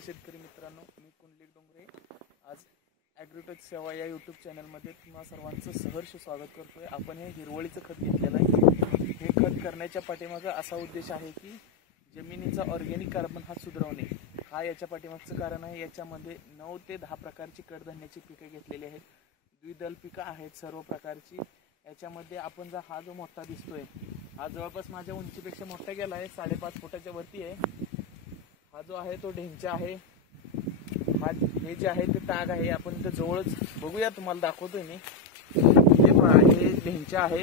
नमस्कार शेतकरी मित्रांनो, मी कुंडलिक डोंगरे आज ॲग्रोटेक सेवा या यूट्यूब चॅनलमध्ये तुम्हा सर्वांचं सहर्ष स्वागत करतोय। आपण हे हिरवळीचं खत घेतलेलं आहे। हे खत करण्याच्या पाठीमागं असा उद्देश आहे की जमिनीचा ऑर्गॅनिक कार्बन हा सुधारवणे हा याच्या पाठीमागचं कारण आहे। याच्यामध्ये 9 ते 10 प्रकारची कडधान्याची पिके घेतलेली आहेत, द्विदल पिकं आहेत सर्व प्रकारची। याच्यामध्ये आपण हा जो मोठा दिसतोय हा जवळपास माझ्या उंचीपेक्षा मोठा गेला आहे, 5.5 फुटाच्या वरती आहे। हा जो आहे तो ढेंचा आहे, हे जे आहे ते ताग आहे। आपण इथं जवळच बघूया, तुम्हाला दाखवतोय मी। हे पहा, हे ढेंचा आहे,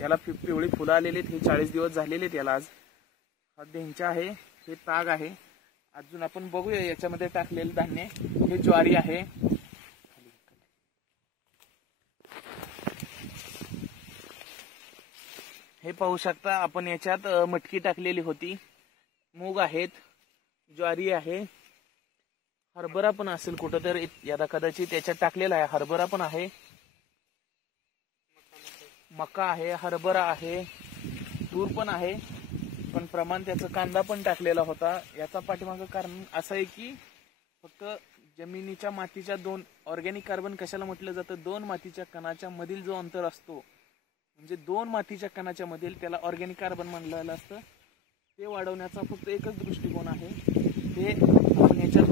याला पिवळी फुलं आलेली आहेत, हे 40 दिवस झालेले आहेत याला। आज हा ढेंचा आहे, हे ताग आहे। अजून आपण बघूया याच्यामध्ये टाकलेलं धान्य, हे ज्वारी आहे। हे पाहू शकता आपण, याच्यात मटकी टाकलेली होती, मूग आहेत, ज्वारी आहे, हरभरा पण असेल कुठं तर याला कदाचित त्याच्यात टाकलेला आहे। हरभरा पण आहे, मका आहे, हरभरा आहे, तूर पण आहे, पण प्रमाण त्याचं कांदा पण टाकलेला होता। याचा पाठीमागं कारण असं आहे की फक्त जमिनीच्या मातीच्या दोन ऑर्गॅनिक कार्बन कशाला म्हटलं जातं, दोन मातीच्या कणाच्या मधील जो अंतर असतो, म्हणजे दोन मातीच्या कणाच्या मधील, त्याला ऑर्गॅनिक कार्बन म्हणलेलं असतं। ते वाढवण्याचा फक्त एकच दृष्टिकोन आहे। ते आपण याच्यात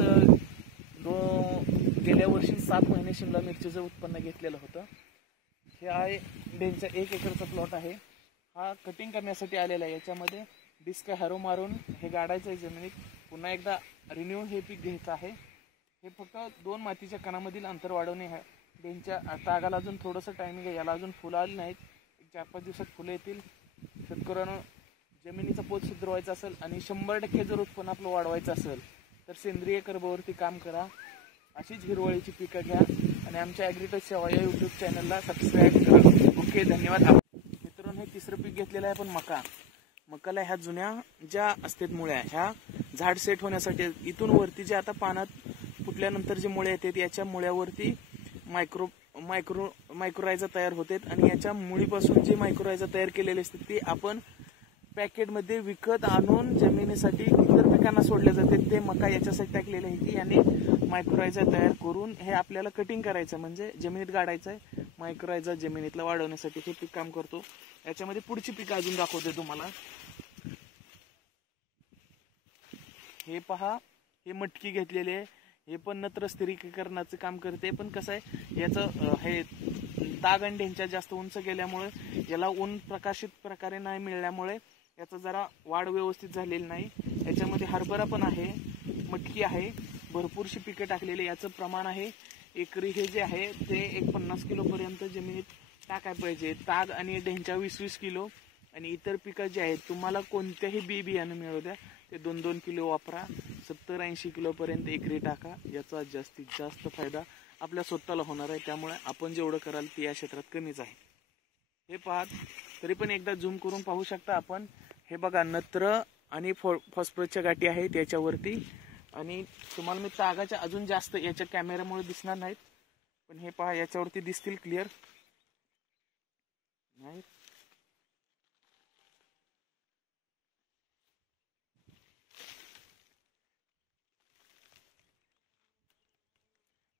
गेल्या वर्षी 7 महिने शिमला मिरचीचं उत्पन्न घेतलेलं होतं। हे आहे ढेंचा 1 एकरचा प्लॉट आहे। हा कटिंग करण्यासाठी आलेला आहे। याच्यामध्ये डिस्क हॅरो मारून हे गाडायचं आहे जमिनीत, पुन्हा एकदा रिन्यू हे पीक घ्यायचं आहे। हे फक्त दोन मातीच्या कणामधील अंतर वाढवणे आहे। ढेंच्या तागाला अजून थोडंसं टायमिंग आहे, याला अजून फुलं आली नाहीत, 4-5 दिवसात फुलं येतील। शेतकऱ्यांना जमिनीचा पोत सुधारवायचा असेल आणि 100% जर उत्पन्न आपलं वाढवायचं असेल तर सेंद्रिय कर्बावरती काम करा, अशीच हिरवळीची पिकं घ्या आणि आमच्या ॲग्रोटेक सेवा या यूट्यूब चॅनलला सबस्क्राईब करा। ओके, धन्यवाद मित्रांनो। हे तिसरं पीक घेतलेलं आहे आपण मकाला ह्या जुन्या ज्या असतात मुळ्या, ह्या झाड सेट होण्यासाठी इथून वरती जे आता पानात फुटल्यानंतर जे मुळे येतात, याच्या मुळ्यावरती मायक्रोरायझा तयार होतात आणि याच्या मुळीपासून जे मायक्रोरायझा तयार केलेले असतात ते आपण पॅकेटमध्ये विकत आणून जमिनीसाठी इतर पिकांना सोडले जाते। ते मका याच्यासाठी टाकलेले आहे की याने मायक्रोरायझा तयार करून हे आपल्याला कटिंग करायचं, म्हणजे जमिनीत गाडायचं आहे। मायक्रोरायझा जमिनीतला वाढवण्यासाठी हे पीक काम करतो। याच्यामध्ये पुढची पिकं अजून दाखवते तुम्हाला। हे पहा, हे मटकी घेतलेली आहे, हे पण नत्र स्थिरीकरणाचं काम करते। पण कसं आहे, याचं हे ताग आणि ढेंचा जास्त उंच गेल्यामुळे याला ऊन प्रकाशित प्रकारे नाही मिळाल्यामुळे याचा जरा वाढ व्यवस्थित झालेली नाही। याच्यामध्ये हरभरा पण आहे, मटकी आहे, भरपूरशी पिके टाकलेली। याचं प्रमाण आहे एकरी हे जे आहे ते 50 किलोपर्यंत जमिनीत टाकायला पाहिजे। ताग आणि ढेंचा 20-20 किलो आणि इतर पिकं जे आहेत, तुम्हाला कोणत्याही बियाणं मिळू द्या, ते 2-2 किलो वापरा, 70-80 किलोपर्यंत एकरी टाका। याचा जास्तीत जास्त फायदा आपल्या स्वतःला होणार आहे, त्यामुळे आपण जेवढं कराल ते या क्षेत्रात कमीच आहे। हे पाहत तरी पण एकदा झूम करून पाहू शकता आपण। हे बघा, नत्र आणि फॉस्फरसच्या गाठी आहेत याच्यावरती, आणि तुम्हाला मी तागाच्या अजून जास्त याच्या कॅमेऱ्यामुळे दिसणार नाहीत, पण हे पहा याच्यावरती दिसतील क्लिअर नाही।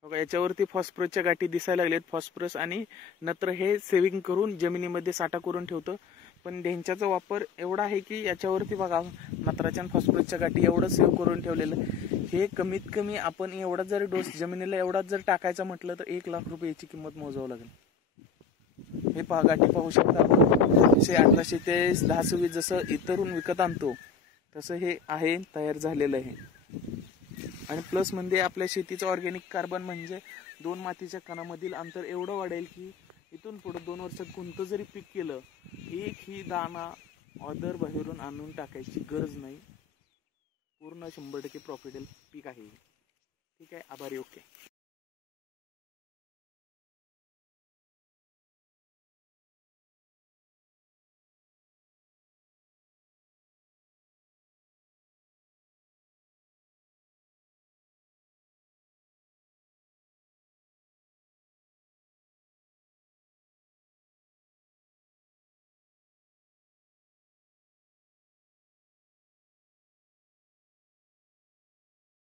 बघा, याच्यावरती फॉस्फरसच्या गाठी दिसायला लागलेत। फॉस्फरस आणि नत्र हे सेविंग करून जमिनीमध्ये साठा करून ठेवतं, पण ढेंचाचा वापर एवढा आहे की याच्यावरती बघा, नत्राच्या आणि फॉस्फरसच्या गाठी एवढं सेव्ह करून ठेवलेलं। हे कमीत कमी आपण एवढा जर डोस जमिनीला एवढाच जर टाकायचा म्हटलं तर 1 लाख रुपये याची किंमत मोजावं लागेल। हे पहा, गाठी पाहू शकता आपण, 1800 ते 10-20 जसं इतरून विकत आणतो तसं हे आहे, तयार झालेलं आहे। आणि प्लस म्हणजे आपल्या शेतीचं ऑर्गॅनिक कार्बन म्हणजे दोन मातीच्या कणामधील अंतर एवढं वाढेल की इथून पुढे 2 वर्षात कोणतं जरी पीक केलं, एक ही दाणा ऑदर बाहेरून आणून टाकायची गरज नाही। पूर्ण 100% प्रॉफिटेबल पीक आहे। ठीक आहे, आभारी। ओके।